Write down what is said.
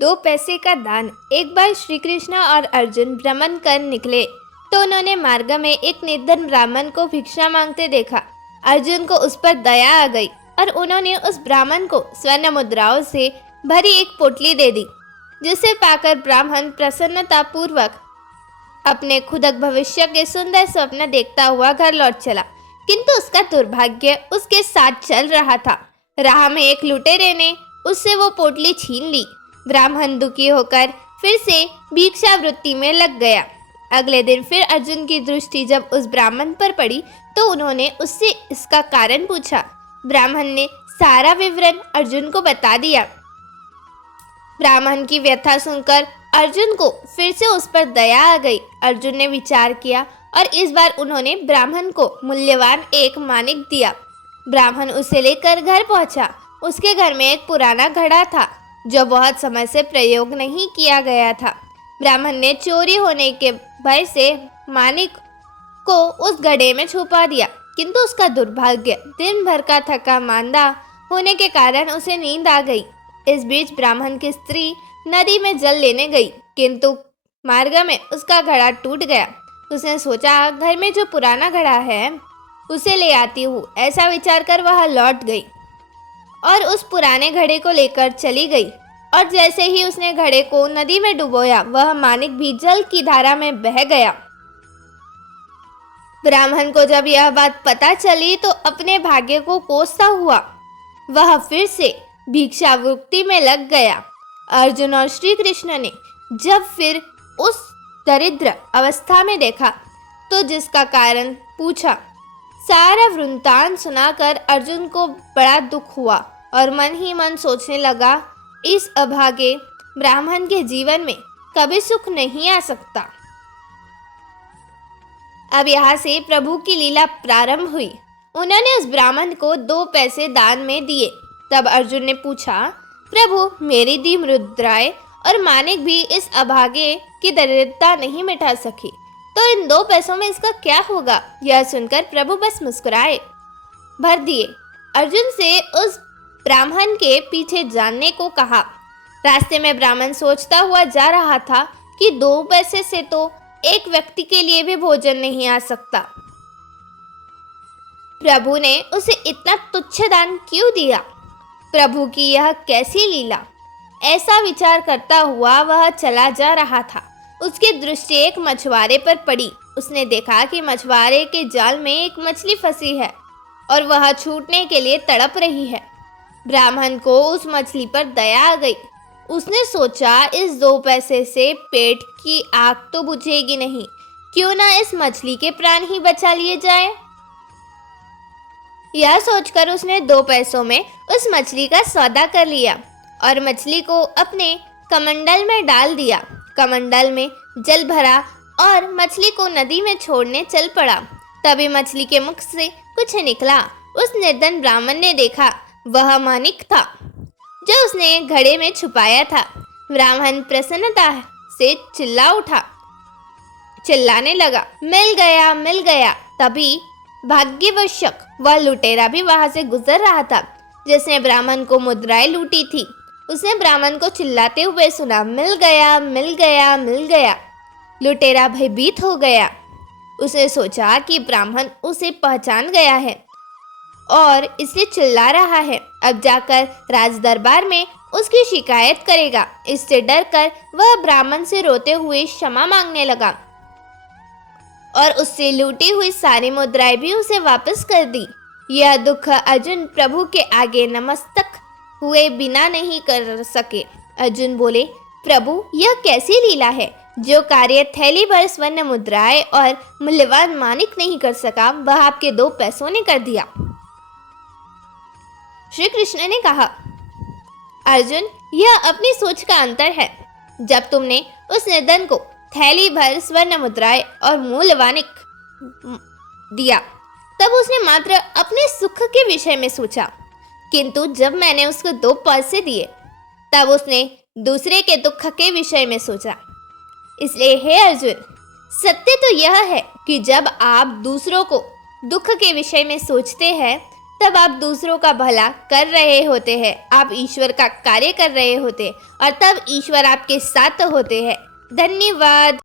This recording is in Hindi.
दो पैसे का दान। एक बार श्री कृष्ण और अर्जुन भ्रमण कर निकले तो उन्होंने मार्ग में एक निर्धन ब्राह्मण को भिक्षा मांगते देखा। अर्जुन को उस पर दया आ गई और उन्होंने उस ब्राह्मण को स्वर्ण मुद्राओं से भरी एक पोटली दे दी, जिसे पाकर ब्राह्मण प्रसन्नता पूर्वक अपने खुदक भविष्य के सुंदर स्वप्न देखता हुआ घर लौट चला। किंतु उसका दुर्भाग्य उसके साथ चल रहा था। राह में एक लुटेरे ने उससे वो पोटली छीन ली। ब्राह्मण दुखी होकर फिर से भिक्षावृत्ति में लग गया। अगले दिन फिर अर्जुन की दृष्टि जब उस ब्राह्मण पर पड़ी तो उन्होंने उससे इसका कारण पूछा। ब्राह्मण ने सारा विवरण अर्जुन को बता दिया। ब्राह्मण की व्यथा सुनकर अर्जुन को फिर से उस पर दया आ गई। अर्जुन ने विचार किया और इस बार उन्होंने ब्राह्मण को मूल्यवान एक मानिक दिया। ब्राह्मण उसे लेकर घर पहुंचा। उसके घर में एक पुराना घड़ा था जो बहुत समय से प्रयोग नहीं किया गया था। ब्राह्मण ने चोरी होने के भय से मानिक को उस घड़े में छुपा दिया, किंतु उसका दुर्भाग्य दिन भर का थका मांदा होने के कारण उसे नींद आ गई। इस बीच ब्राह्मण की स्त्री नदी में जल लेने गई, किंतु मार्ग में उसका घड़ा टूट गया। उसने सोचा घर में जो पुराना घड़ा है उसे ले आती हूँ। ऐसा विचार कर वह लौट गई और उस पुराने घड़े को लेकर चली गई। और जैसे ही उसने घड़े को नदी में डुबोया, वह मानिक भी जल की धारा में बह गया। ब्राह्मण को जब यह बात पता चली तो अपने भाग्य को कोसता हुआ वह फिर से भिक्षावृत्ति में लग गया। अर्जुन और श्री कृष्ण ने जब फिर उस दरिद्र अवस्था में देखा तो जिसका कारण पूछा, सारा वृत्तांत सुनाकर अर्जुन को बड़ा दुख हुआ और मन ही मन सोचने लगा, इस अभागे ब्राह्मण के जीवन में कभी सुख नहीं आ सकता। अब यहाँ से प्रभु की लीला प्रारंभ हुई। उन्होंने उस ब्राह्मण को 2 पैसे दान में दिए। तब अर्जुन ने पूछा, प्रभु मेरी दी मुद्राएं और मानिक भी इस अभागे की दरिद्रता नहीं मिटा सकी, तो इन 2 पैसों में इसका क्या होगा? यह सुनकर प्रभु बस मुस्कुराए भर दिए। अर्जुन से उस ब्राह्मण के पीछे जानने को कहा। रास्ते में ब्राह्मण सोचता हुआ जा रहा था कि 2 पैसे से तो एक व्यक्ति के लिए भी भोजन नहीं आ सकता। प्रभु ने उसे इतना तुच्छ दान क्यों दिया? प्रभु की यह कैसी लीला? ऐसा विचार करता हुआ वह चला जा रहा था। उसकी दृष्टि एक मछुआरे पर पड़ी। उसने देखा कि मछुआरे के जाल में एक मछली फंसी है और वह छूटने के लिए तड़प रही है। ब्राह्मण को उस मछली पर दया आ गई। उसने सोचा, इस 2 पैसे से पेट की आग तो बुझेगी नहीं, क्यों ना इस मछली के प्राण ही बचा लिए जाए। यह सोचकर उसने 2 पैसों में उस मछली का सौदा कर लिया और मछली को अपने कमंडल में डाल दिया। कमंडल में जल भरा और मछली को नदी में छोड़ने चल पड़ा। तभी मछली के मुख से कुछ निकला। उस निर्धन ब्राह्मण ने देखा, वह मानिक था जो उसने घड़े में छुपाया था। ब्राह्मण प्रसन्नता से चिल्लाने लगा, मिल गया, मिल गया। तभी भाग्यवशक वह लुटेरा भी वहां से गुजर रहा था जिसने ब्राह्मण को मुद्राएं लूटी थी। उसने ब्राह्मण को चिल्लाते हुए सुना, मिल गया, मिल गया, मिल गया। लुटेरा भयभीत हो गया। उसने सोचा कि ब्राह्मण उसे पहचान गया है और इसलिए चिल्ला रहा है। अब जाकर राज दरबार में उसकी शिकायत करेगा। इससे डरकर वह ब्राह्मण से रोते हुए क्षमा मांगने लगा और उससे लूटी हुई सारी मुद्राएं भी उसे वापस कर दी। यह दुख अर्जुन प्रभु के आगे नमस्तक हुए बिना नहीं कर सके। अर्जुन बोले, प्रभु यह कैसी लीला है? जो कार्य थैली भर स्वर्ण मुद्राएं और मूल्यवान मानिक नहीं कर सका, वह आपके 2 पैसों ने कर दिया। श्री कृष्ण ने कहा, अर्जुन यह अपनी सोच का अंतर है। जब तुमने उस निर्धन को थैली भर स्वर्ण मुद्राएं और मूल्यवानिक दिया तब उसने मात्र अपने सुख के विषय में सोचा, किंतु जब मैंने उसको 2 पैसे दिए तब उसने दूसरे के दुख के विषय में सोचा। इसलिए हे अर्जुन, सत्य तो यह है कि जब आप दूसरों को दुख के विषय में सोचते हैं तब आप दूसरों का भला कर रहे होते हैं, आप ईश्वर का कार्य कर रहे होते हैं और तब ईश्वर आपके साथ होते हैं। धन्यवाद।